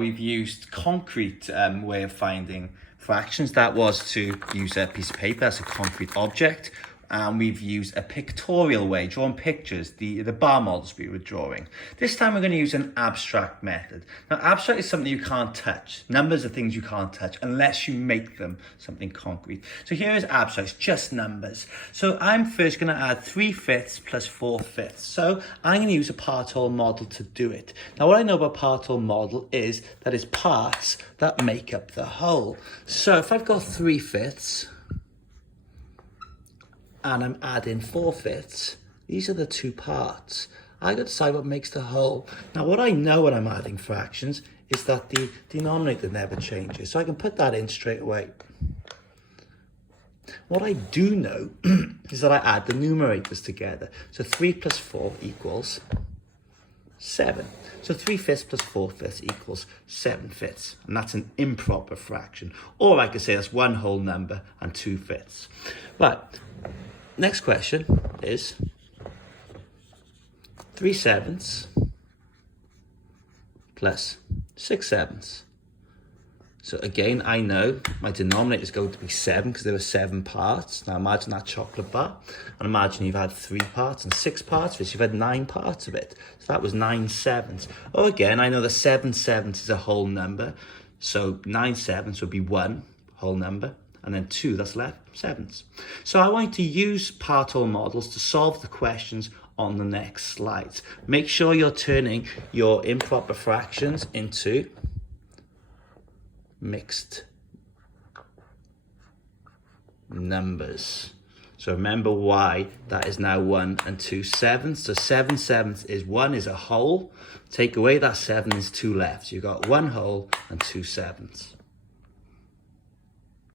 We've used concrete way of finding fractions. That was to use a piece of paper as a concrete object. And we've used a pictorial way, drawing pictures, the bar models we were drawing. This time we're going to use an abstract method. Now, abstract is something you can't touch. Numbers are things you can't touch unless you make them something concrete. So here is abstract, it's just numbers. So I'm first going to add 3/5 plus 4/5. So I'm going to use a part-whole model to do it. Now, what I know about part-whole model is that it's parts that make up the whole. So if I've got 3/5, and I'm adding 4/5, these are the two parts. I got to decide what makes the whole. Now, what I know when I'm adding fractions is that the denominator never changes. So I can put that in straight away. What I do know is that I add the numerators together. So 3 plus 4 equals 7. So 3/5 plus 4/5 equals 7/5. And that's an improper fraction. Or I could say that's one whole number and 2/5. But next question is 3/7 plus 6/7. So again, I know my denominator is going to be 7 because there are 7 parts. Now imagine that chocolate bar, and imagine you've had 3 parts and 6 parts of it. So you've had 9 parts of it. So that was 9/7. Oh, again, I know that 7/7 is a whole number. So 9/7 would be 1 whole number, and then 2 that's left, 7s. So I want to use part-whole models to solve the questions on the next slides. Make sure you're turning your improper fractions into mixed numbers. So remember why that is now 1 and 2/7. So 7/7 is 1 is a whole. Take away that 7 is 2 left. So you've got 1 whole and 2/7.